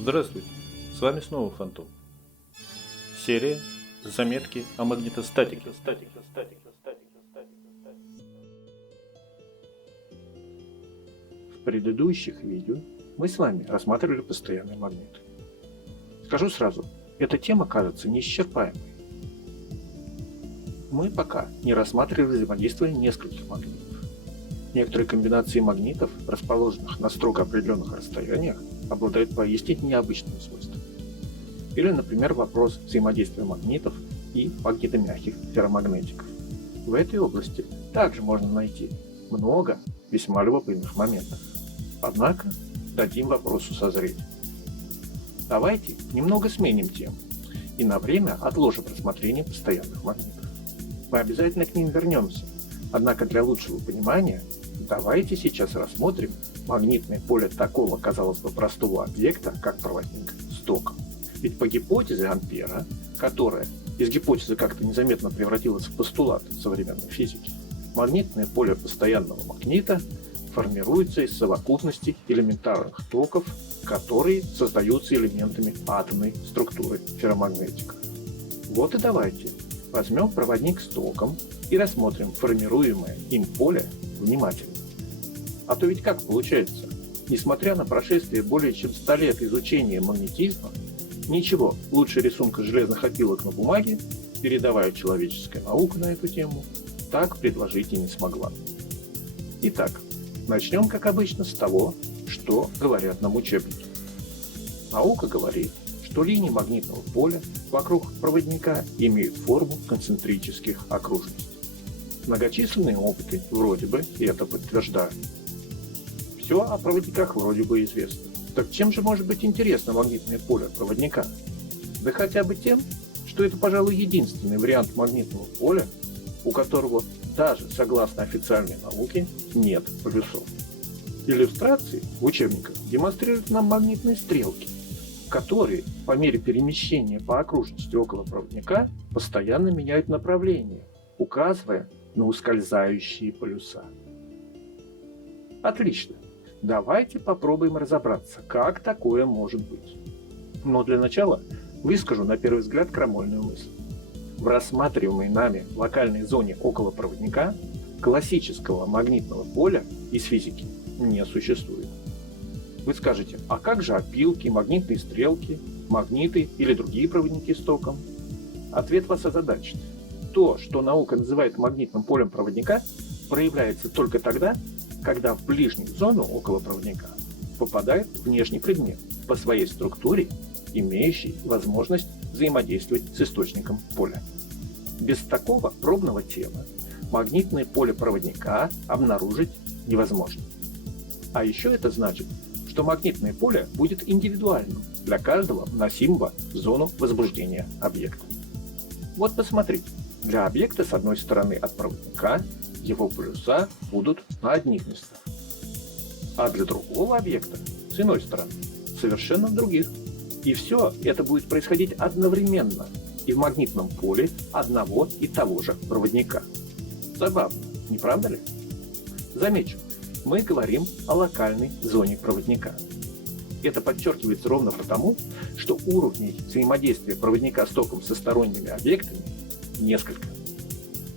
Здравствуйте, с вами снова Фантом. Серия «Заметки о магнитостатике». В предыдущих видео мы с вами рассматривали постоянные магниты. Скажу сразу, эта тема кажется неисчерпаемой. Мы пока не рассматривали взаимодействие нескольких магнитов. Некоторые комбинации магнитов, расположенных на строго определенных расстояниях, обладают поистине необычными свойствами. Или, например, вопрос взаимодействия магнитов и магнитомягких ферромагнетиков. В этой области также можно найти много весьма любопытных моментов. Однако дадим вопросу созреть. Давайте немного сменим тему и на время отложим рассмотрение постоянных магнитов. Мы обязательно к ним вернемся, однако для лучшего понимания давайте сейчас рассмотрим магнитное поле такого, казалось бы, простого объекта, как проводник с током. Ведь по гипотезе Ампера, которая из гипотезы как-то незаметно превратилась в постулат современной физики, магнитное поле постоянного магнита формируется из совокупности элементарных токов, которые создаются элементами атомной структуры ферромагнетика. Вот и давайте возьмем проводник с током и рассмотрим формируемое им поле внимательно. А то ведь как получается, несмотря на прошествие более чем 100 лет изучения магнетизма, ничего лучше рисунка железных опилок на бумаге, передовая человеческая наука на эту тему, так предложить и не смогла. Итак, начнем, как обычно, с того, что говорят нам учебники. Наука говорит, что линии магнитного поля вокруг проводника имеют форму концентрических окружностей. Многочисленные опыты вроде бы это подтверждают. Все о проводниках вроде бы известно. Так чем же может быть интересно магнитное поле проводника? Да хотя бы тем, что это, пожалуй, единственный вариант магнитного поля, у которого даже согласно официальной науке нет полюсов. Иллюстрации в учебниках демонстрируют нам магнитные стрелки, которые по мере перемещения по окружности около проводника постоянно меняют направление, указывая на ускользающие полюса. Отлично. Давайте попробуем разобраться, как такое может быть. Но для начала выскажу на первый взгляд крамольную мысль. В рассматриваемой нами локальной зоне около проводника классического магнитного поля из физики не существует. Вы скажете, а как же опилки, магнитные стрелки, магниты или другие проводники с током? Ответ вас озадачит. То, что наука называет магнитным полем проводника, проявляется только тогда, когда в ближнюю зону около проводника попадает внешний предмет, по своей структуре имеющий возможность взаимодействовать с источником поля. Без такого пробного тела магнитное поле проводника обнаружить невозможно. А еще это значит, что магнитное поле будет индивидуальным для каждого вносимого в зону возбуждения объекта. Вот посмотрите, для объекта с одной стороны от проводника его полюса будут на одних местах, а для другого объекта с иной стороны совершенно в других. И все это будет происходить одновременно и в магнитном поле одного и того же проводника. Забавно, не правда ли? Замечу, мы говорим о локальной зоне проводника. Это подчеркивается ровно потому, что уровней взаимодействия проводника с током со сторонними объектами несколько.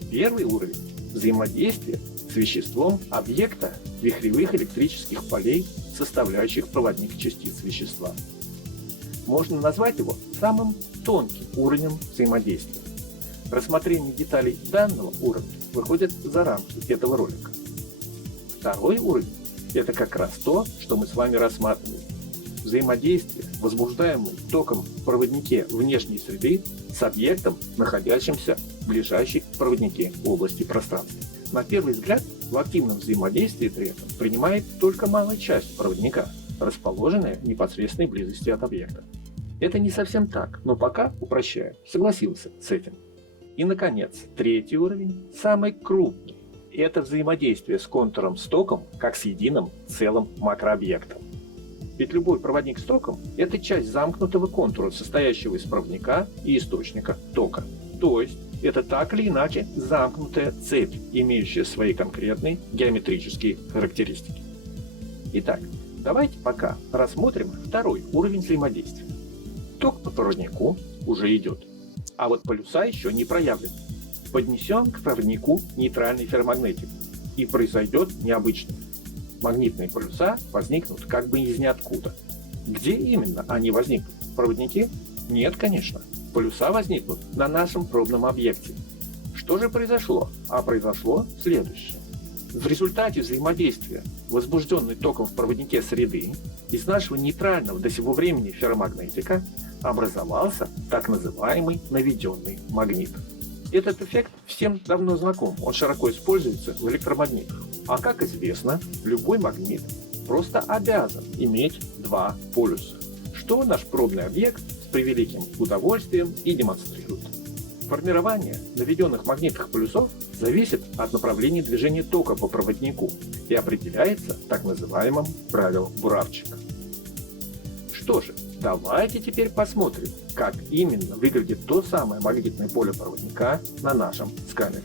Первый уровень – взаимодействие с веществом объекта вихревых электрических полей, составляющих проводник частиц вещества. Можно назвать его самым тонким уровнем взаимодействия. Рассмотрение деталей данного уровня выходит за рамки этого ролика. Второй уровень – это как раз то, что мы с вами рассматриваем. Взаимодействие, возбуждаемое током в проводнике внешней среды с объектом, находящимся в ближайшей к проводнике области пространства. На первый взгляд, в активном взаимодействии при этом принимает только малая часть проводника, расположенная в непосредственной близости от объекта. Это не совсем так, но пока, упрощая, согласился с этим. И, наконец, третий уровень, самый крупный. Это взаимодействие с контуром с током, как с единым целым макрообъектом. Ведь любой проводник с током – это часть замкнутого контура, состоящего из проводника и источника тока. То есть, это так или иначе замкнутая цепь, имеющая свои конкретные геометрические характеристики. Итак, Давайте пока рассмотрим второй уровень взаимодействия. Ток по проводнику уже идет, а вот полюса еще не проявлены. Поднесем к проводнику нейтральный ферромагнетик, и произойдет необычное. Магнитные полюса возникнут как бы из ниоткуда. Где именно они возникнут? В проводнике? Нет, конечно. Полюса возникнут на нашем пробном объекте. Что же произошло? А произошло следующее. В результате взаимодействия, возбужденной током в проводнике среды, из нашего нейтрального до сего времени ферромагнетика образовался так называемый наведенный магнит. Этот эффект всем давно знаком, он широко используется в электромагнитах. А как известно, любой магнит просто обязан иметь два полюса, что наш пробный объект с превеликим удовольствием и демонстрирует. Формирование наведенных магнитных полюсов зависит от направления движения тока по проводнику и определяется так называемым правилом Буравчика. Что же, давайте теперь посмотрим, как именно выглядит то самое магнитное поле проводника на нашем сканере.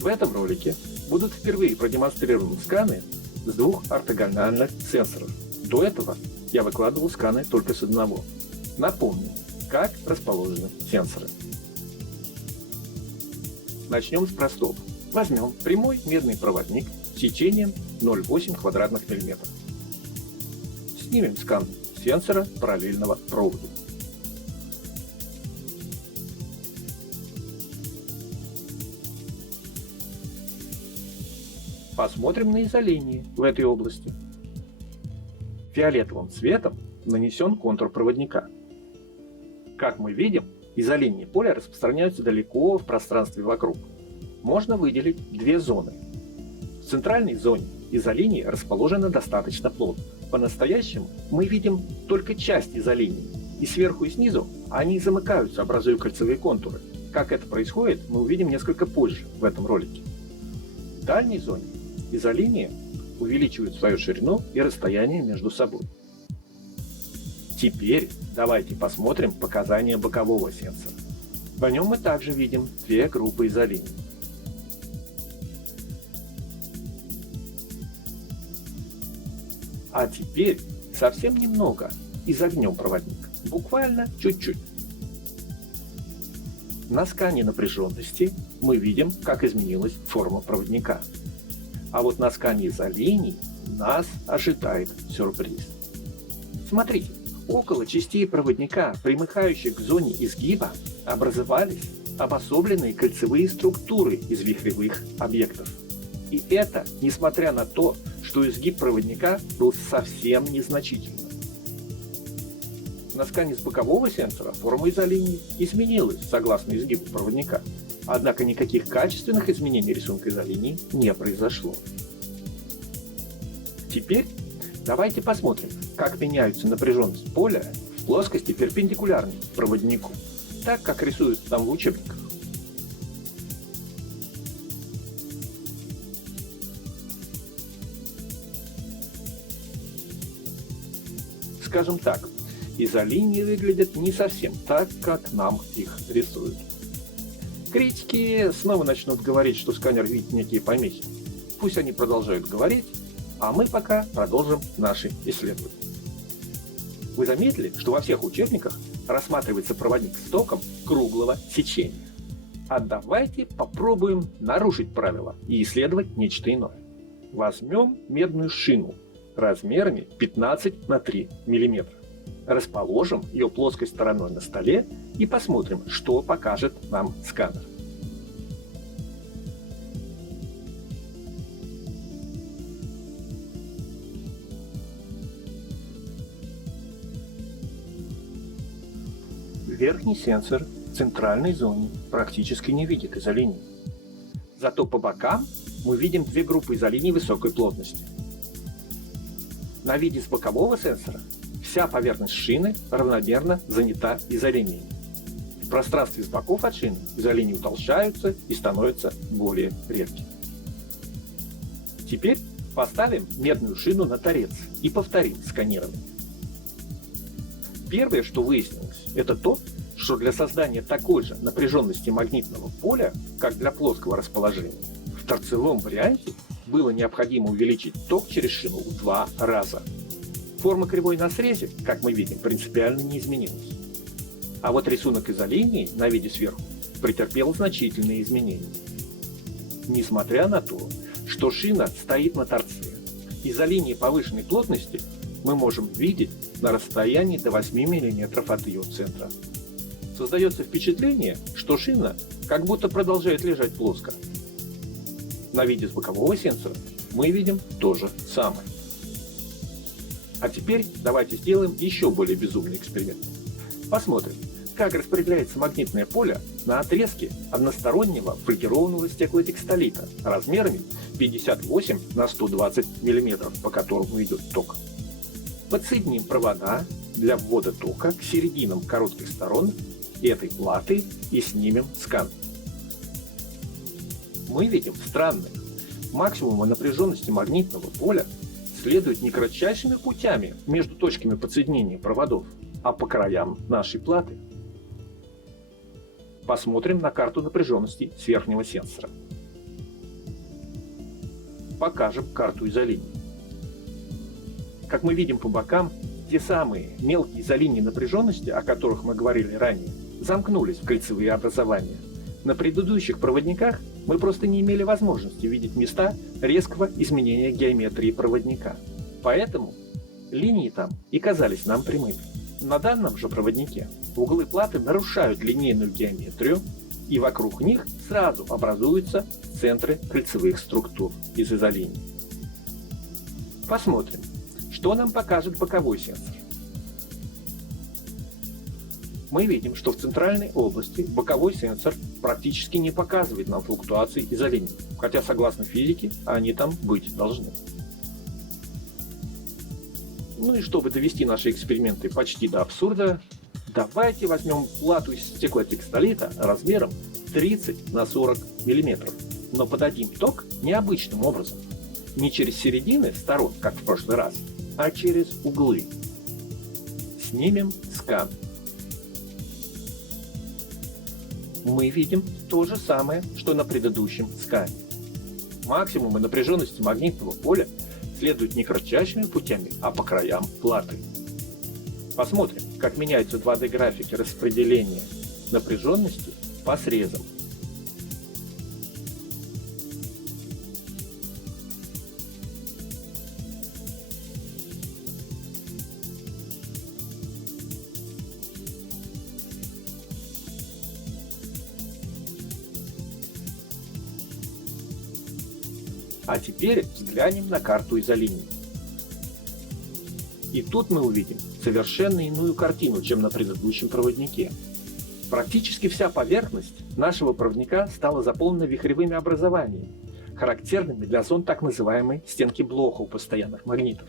В этом ролике будут впервые продемонстрированы сканы с двух ортогональных сенсоров. До этого я выкладывал сканы только с одного. Напомню, как расположены сенсоры. Начнем с простого. Возьмем прямой медный проводник с сечением 0,8 квадратных миллиметров. Снимем скан сенсора параллельного проводу. Посмотрим на изолинии в этой области. Фиолетовым цветом нанесен контур проводника. Как мы видим, изолинии поля распространяются далеко в пространстве вокруг. Можно выделить две зоны. В центральной зоне изолинии расположены достаточно плотно. По-настоящему мы видим только часть изолиний, и сверху и снизу они замыкаются, образуя кольцевые контуры. Как это происходит, мы увидим несколько позже в этом ролике. В дальней зоне изолинии увеличивают свою ширину и расстояние между собой. Теперь давайте посмотрим показания бокового сенсора. В нем мы также видим две группы изолиний. А теперь совсем немного изогнем проводник, буквально чуть-чуть. На скане напряженности мы видим, как изменилась форма проводника. А вот на скане изолиний нас ожидает сюрприз. Смотрите, около частей проводника, примыкающих к зоне изгиба, образовались обособленные кольцевые структуры из вихревых объектов. И это несмотря на то, что изгиб проводника был совсем незначительным. На скане с бокового сенсора форма изолиний изменилась согласно изгибу проводника, однако никаких качественных изменений рисунка изолиний не произошло. Теперь давайте посмотрим, как меняется напряженность поля в плоскости перпендикулярной проводнику, так как рисуют там в учебниках. Скажем так, изолинии выглядят не совсем так, как нам их рисуют. Критики снова начнут говорить, что сканер видит некие помехи. Пусть они продолжают говорить, а мы пока продолжим наши исследования. Вы заметили, что во всех учебниках рассматривается проводник с током круглого сечения. А давайте попробуем нарушить правила и исследовать нечто иное. Возьмем медную шину размерами 15 на 3 мм. Расположим ее плоской стороной на столе и посмотрим, что покажет нам сканер. Верхний сенсор в центральной зоне практически не видит изолиний. Зато по бокам мы видим две группы изолиний высокой плотности. На виде с бокового сенсора вся поверхность шины равномерно занята изолиниями. В пространстве с боков от шины изолинии утолщаются и становятся более редкими. Теперь поставим медную шину на торец и повторим сканирование. Первое, что выяснилось, это то, что для создания такой же напряженности магнитного поля, как для плоского расположения, в торцевом варианте было необходимо увеличить ток через шину в 2 раза. Форма кривой на срезе, как мы видим, принципиально не изменилась. А вот рисунок изолинии на виде сверху претерпел значительные изменения. Несмотря на то, что шина стоит на торце, изолинии повышенной плотности мы можем видеть на расстоянии до 8 мм от ее центра. Создается впечатление, что шина как будто продолжает лежать плоско. На виде с бокового сенсора мы видим то же самое. А теперь давайте сделаем еще более безумный эксперимент. Посмотрим, как распределяется магнитное поле на отрезке одностороннего фольгированного стеклотекстолита размерами 58 на 120 мм, по которому идет ток. Подсоединим провода для ввода тока к серединам коротких сторон этой платы и снимем скан. Мы видим странное. Максимумы напряженности магнитного поля следуют не кратчайшими путями между точками подсоединения проводов, а по краям нашей платы. Посмотрим на карту напряженности с верхнего сенсора. Покажем карту изолинии. Как мы видим по бокам, те самые мелкие изолинии напряженности, о которых мы говорили ранее, замкнулись в кольцевые образования. На предыдущих проводниках мы просто не имели возможности видеть места резкого изменения геометрии проводника. Поэтому линии там и казались нам прямыми. На данном же проводнике углы платы нарушают линейную геометрию, и вокруг них сразу образуются центры кольцевых структур из изолиний. Посмотрим, что нам покажет боковой сенсор. Мы видим, что в центральной области боковой сенсор практически не показывает нам флуктуации изолиний, хотя согласно физике они там быть должны. Ну и чтобы довести наши эксперименты почти до абсурда, давайте возьмем плату из стеклотекстолита размером 30 на 40 мм, но подадим ток необычным образом. Не через середины сторон, как в прошлый раз, а через углы. Снимем скан. Мы видим то же самое, что на предыдущем скане. Максимумы напряженности магнитного поля следуют не кратчайшими путями, а по краям платы. Посмотрим, как меняются 2D-графики распределения напряженности по срезам. А теперь взглянем на карту изолинии. И тут мы увидим совершенно иную картину, чем на предыдущем проводнике. Практически вся поверхность нашего проводника стала заполнена вихревыми образованиями, характерными для зон так называемой стенки Блоха у постоянных магнитов.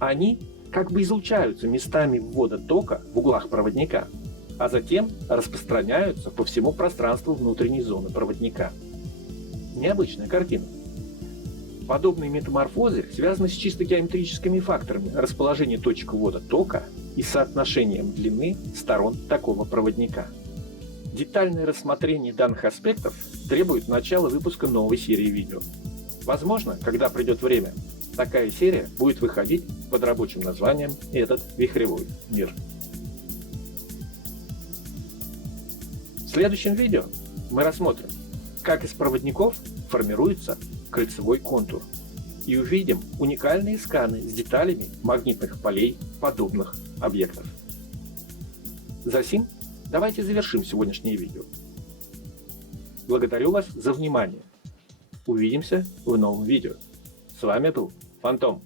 Они как бы излучаются местами ввода тока в углах проводника, а затем распространяются по всему пространству внутренней зоны проводника. Необычная картина. Подобные метаморфозы связаны с чисто геометрическими факторами расположения точек ввода тока и соотношением длины сторон такого проводника. Детальное рассмотрение данных аспектов требует начала выпуска новой серии видео. Возможно, когда придет время, такая серия будет выходить под рабочим названием «Этот вихревой мир». В следующем видео мы рассмотрим, как из проводников формируется кольцевой контур, и увидим уникальные сканы с деталями магнитных полей подобных объектов. Засим давайте завершим сегодняшнее видео. Благодарю вас за внимание. Увидимся в новом видео. С вами был Фантом.